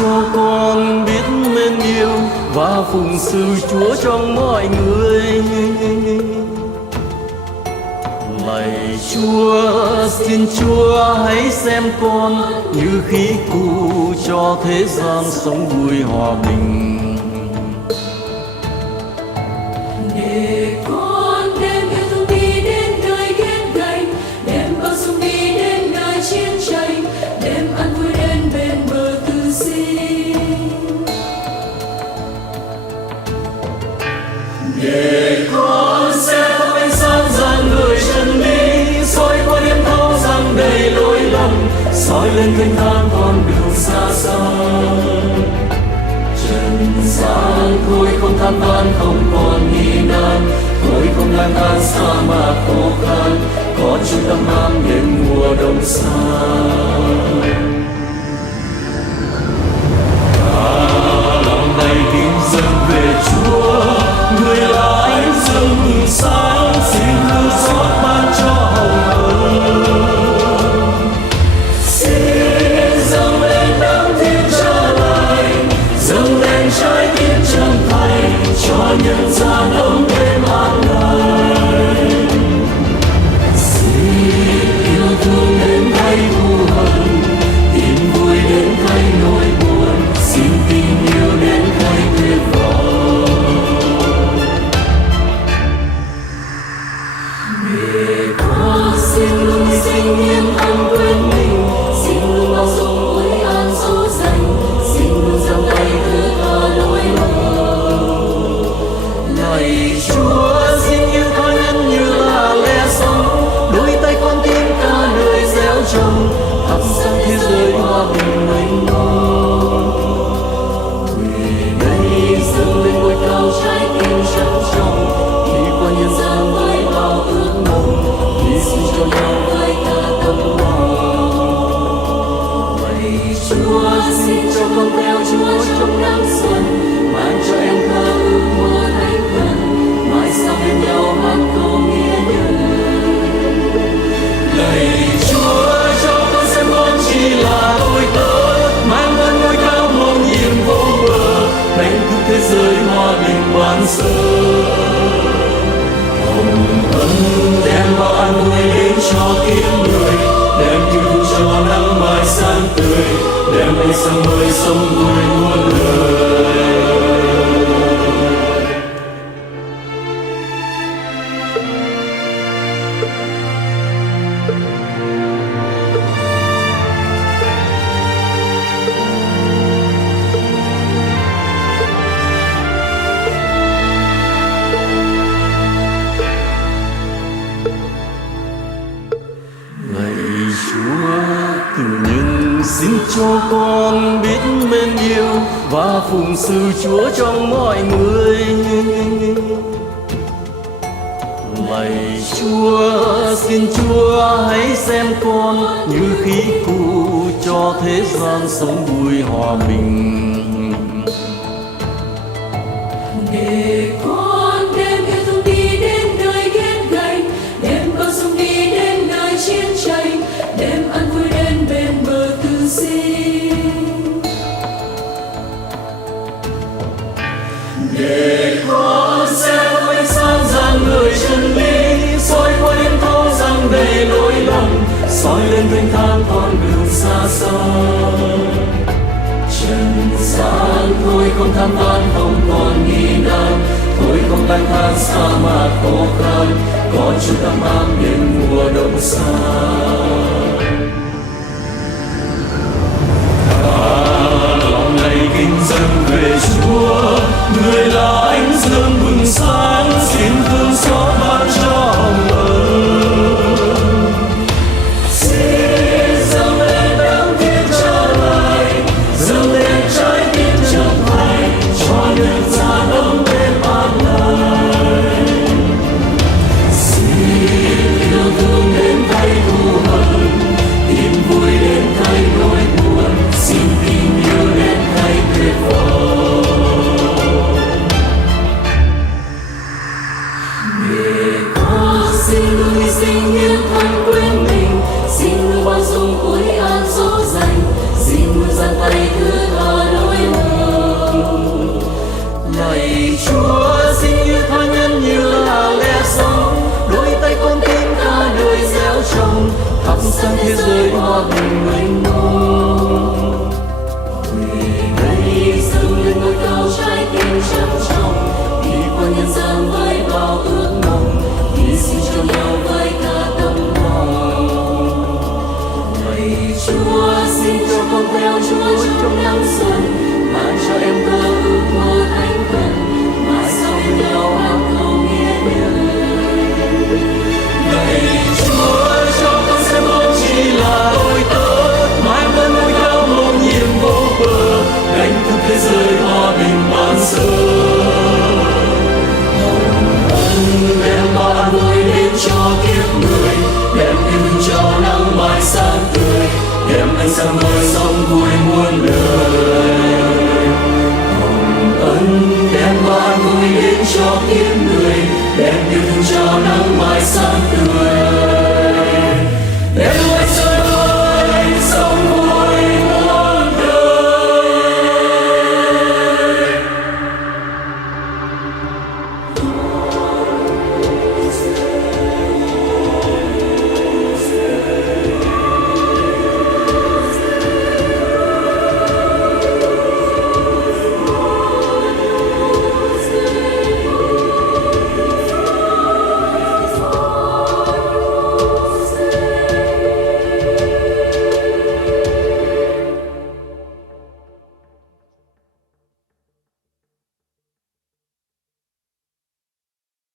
cho con biết mến yêu và phụng sự Chúa trong mọi người. Lạy Chúa, xin Chúa hãy xem con như khí cụ cho thế gian sống vui hòa bình. Để con đem yêu thương đi đến nơi ghét ganh, đem bao dung đi đến nơi chiến tranh, đem an vui đến bên bờ tử sinh. Để con sẽ thắp ánh sáng rạng người chân lý, soi qua đêm thâu rằng đầy lỗi lầm, soi lên kênh thang con đường xa xăm. Trần gian thôi không than van, không còn nghi nan, thôi không lang thang sa mạc khô khan, có chung tâm ham đến mùa đông xa. Lòng này kính dâng về Chúa, người là ánh dương bừng sáng, xin thương xót ban cho hồng ân. Xin dâng lên đấng thiên cha lành, dâng lên trái tim chân thành, cho nhân gian ấm êm an lành. Xin yêu thương đến thay thù hận, tin vui đến thay nỗi buồn, xin tình yêu đến thay tuyệt vọng. Để con xin luôn sinh nghiêm ân quên mình, xin luôn bao dung ủi an dỗ dành, xin luôn giang tay thứ tha lỗi lầm. Lạy Chúa, xin yêu con nhân như là lẽ sống, đôi tay con tim ca đời gieo trồng, thắp sáng thế giới hòa bình mênh mông. Vì đây dâng lên ngôi cao trái tim trân trọng, đi qua nhân gian với bao ước mong, hy sinh cho nhau với cả tâm lòng. Lạy Chúa, xin cho con theo Chúa trong nắng xuân, mang cho em thơ ước mơ thánh thần, mãi sau bên nhau hát câu nghĩa nhân. Lạy Chúa, cho con xem con chỉ là tôi tớ, mang ơn ngôi cao mong nhiệm vô bờ, đánh thức thế giới hòa bình ban sơ. Hồng ân đem bao an vui đến cho kiếp người, đem yêu thương cho nắng mai sáng tươi, đem ánh sáng mới sống vui muôn đời. Lạy Chúa, từ nhân xin cho con biết mến yêu và phụng sự Chúa trong mọi người. Lạy Chúa, xin Chúa hãy xem con như khí cụ cho thế gian sống vui hòa bình. Để con đem yêu thương đi đến nơi ghét ganh, đem bao dung đi đến nơi chiến tranh, đem an vui đến bên bờ tử sinh. Để con sẽ thắp ánh sáng rạng người chân lý, soi qua đêm thâu rằng đầy lỗi lầm, soi lên kênh thang con đường xa xăm. Trần gian thôi không than van, không còn nghi nan, thôi không lang thang sa mạc khô khan, có chút tâm ham đến mùa đông xa. Lòng này kính dâng về Chúa, người là ánh dương bừng sáng, xin thương xót ban cho hồng ân. Xin dâng lên đấng thiên cha lành, dâng lên trái tim chân thành, cho nhân gian ấm êm an lành. Xin yêu thương đến thay thù hận, Chúa xin như tha nhân như là lẽ sống, đôi tay con tim cả đời gieo trồng, thắp sáng thế giới hòa bình mênh mông. Đây dâng lên ngôi cao trái tim trân trọng, đi qua nhân gian với bao ước mong, hy sinh cho nhau với cả tấm lòng. Lạy Chúa xin cho con theo Chúa trong năm xuân, ban cho em cơ ước mơ thánh thần, mãi sau bên nhau hát câu nghĩa đời. Lạy Chúa cho con xem không chỉ là tôi tớ, mãi vẫn ngôi cao mầu nhiệm vô bờ, đánh thức thế giới hòa bình ban sơ. Đem ban vui đến cho kiếp người, đem yêu thương cho nắng mai sáng tươi, đem ánh sáng mới sống vui muôn đời. Hồng ân đem ban vui đến cho kiếp người, đem yêu thương cho nắng mai sáng tươi.